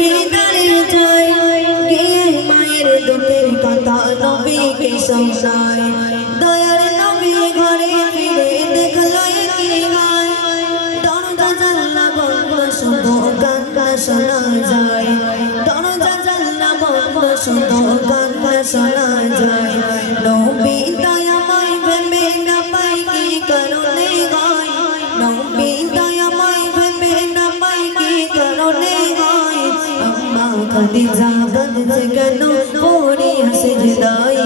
নবীর দাঁড়িয়ে যায় গিয়ে মায়ের দুঃখের কথা নবীকে শোনায় দয়ার নবী ঘরে ফিরে দেখলো কি হয় দরজা জানলা বন্ধ শুধু গান শোনা যায় দরজা জানলা বন্ধ শুধু গান শোনা যায় নবী দয়াময় ভেবে না পাই কি কারণে হয় নবী দয়াময় ভেবে না পাই কি কারণে হয় আম্মা খাদিজা কাঁদছে কেন পড়িয়া সিজদায়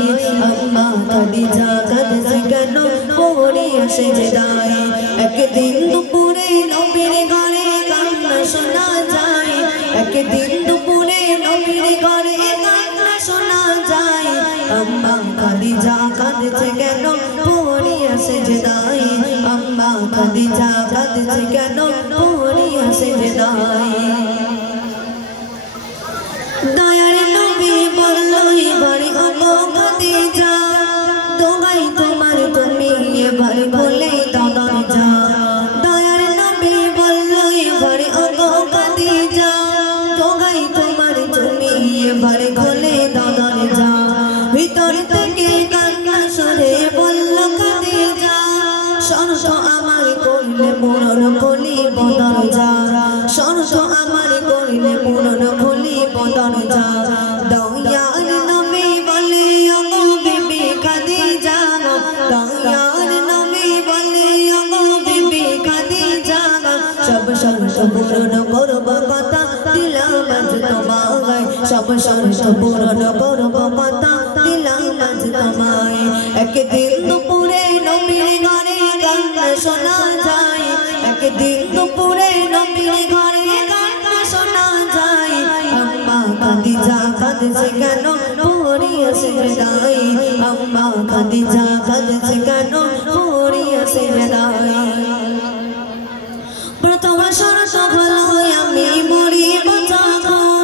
আম্মা খাদিজা কাঁদছে কেন পড়িয়া সিজদায় একদিন দুপুরে নবীর ঘরে কান্না শোনা যায় একদিন দুপুরে নবীর ঘরে কান্না শোনা যায় আম্মা খাদিজা কাঁদছে কেন পড়িয়া সিজদায় আম্মা খাদিজা কাঁদছে কেন পড়িয়া সিজদায় দয়ার নবী বলল এবারে ওগো খাদিজা দোহাই তোমার তুমি এবার বলে দরজা দয়ার নবী বলল এবারে ওগো খাদিজা দোহাই তোমার তুমি এবার বলে দরজা ভিতর থেকে কান্না সরে বলল খাদিজা শর্ত আমার করলে পূরণ করিব দরজা শর্ত আমার করলে পূরণ করিব দরজা দয়ার নবী বলে ওগো বিবি খাদিজা দয়ার নবী বলে ওগো বিবি খাদিজা সব শর্ত পূরণ করব কথা দিলাম আজ তোমায় সব শর্ত পূরণ করব কথা দিলাম আজ তোমায় একদিন দুপুরে নবীর ঘরে কান্না শোনা যায় একদিন দুপুরে নবীর ঘরে কান্না শোনা যায় আম্মা খাদিজা কাঁদছে কেন পড়িয়া সিজদায় আম্মা খাদিজা কাঁদছে কেন পড়িয়া সিজদায় প্রথম শর্ত হলো আমি মরিব যখন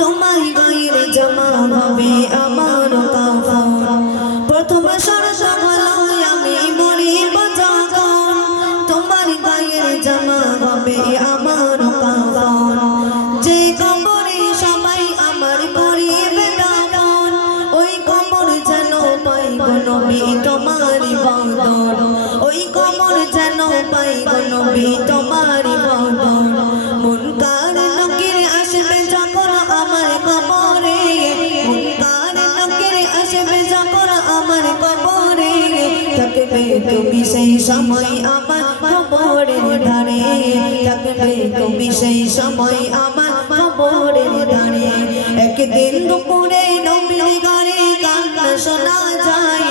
তোমার গায়ের জমা হবে আমার কাফন প্রথম শর্ত হলো আমি মরিব যখন তোমার গায়ের জমা হবে আমার কাফন যে কবরে সবাই আমার করিবে দাফন ওই কবর যেন পাই গো নবী তোমারই বদন ওই কবর যেন পাই গো নবী তোমারই বদন মুনকার নাকির আসবে যখন আমার কবরে মুনকার নাকির আসবে যখন আমার কবরে থাকবে তুমি সেই সময় আমার কবরের ধারে থাকবে তুমি সেই সময় আমার কবরের ধারে একদিন দুপুরে নবীর ঘরে কান্না শোনা যায়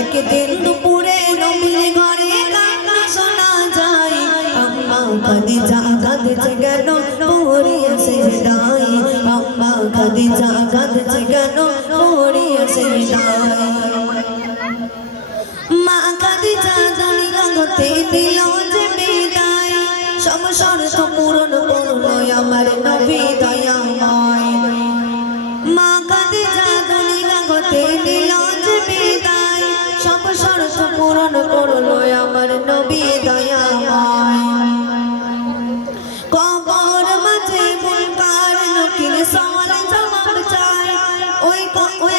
একদিন দুপুরে নবীর ঘরে কান্না শোনা যায় আম্মা খাদিজা কাঁদছে কেন পড়িয়া সিজদায় আম্মা খাদিজা কাঁদছে কেন পড়িয়া সিজদায় মা খাদিজা দুনিয়া হতে দিল যে বিদায় সব শর্ত পূরণ করলো আমার নবী দয়াময় মা খাদিজা দুনিয়া হতে দিল যে বিদায় সব শর্ত পূরণ করলো আমার নবী দয়াময় কবর মাঝে মুনকার নাকির সওয়াল জবাব চায় ওই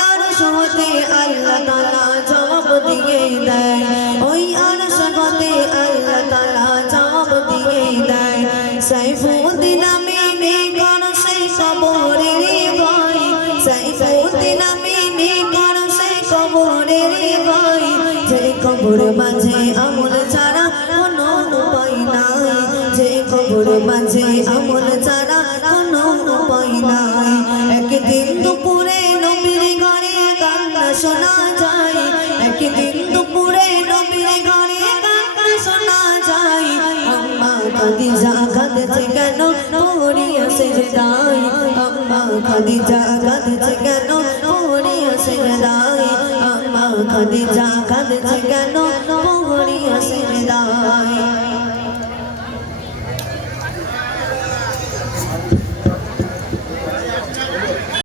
আরশ হতে আল্লাহ তাআলা জবাব দিয়ে দেয় ওই আরশ হতে আল্লাহ তাআলা জবাব দিয়ে দেয় সাইফুদ্দিন আমিনী কোন সেই কবরের ভয় সাইফুদ্দিন আমিনী কোন সেই কবরের ভয় যে কবর মাঝে আমল ছাড়া কোনো উপায় নাই যে কবর মাঝে আমল ছাড়া কোনো উপায় নাই একদিন দুপুরে নবীর ঘরে কান্না শোনা যায় একদিন দুপুরে নবীর ঘরে কান্না শোনা যায় আম্মা খাদিজা কাঁদছে কেন পড়িয়া সিজদায় আম্মা খাদিজা কাঁদছে কেন পড়িয়া সিজদায় আম্মা খাদিজা কাঁদছে কেন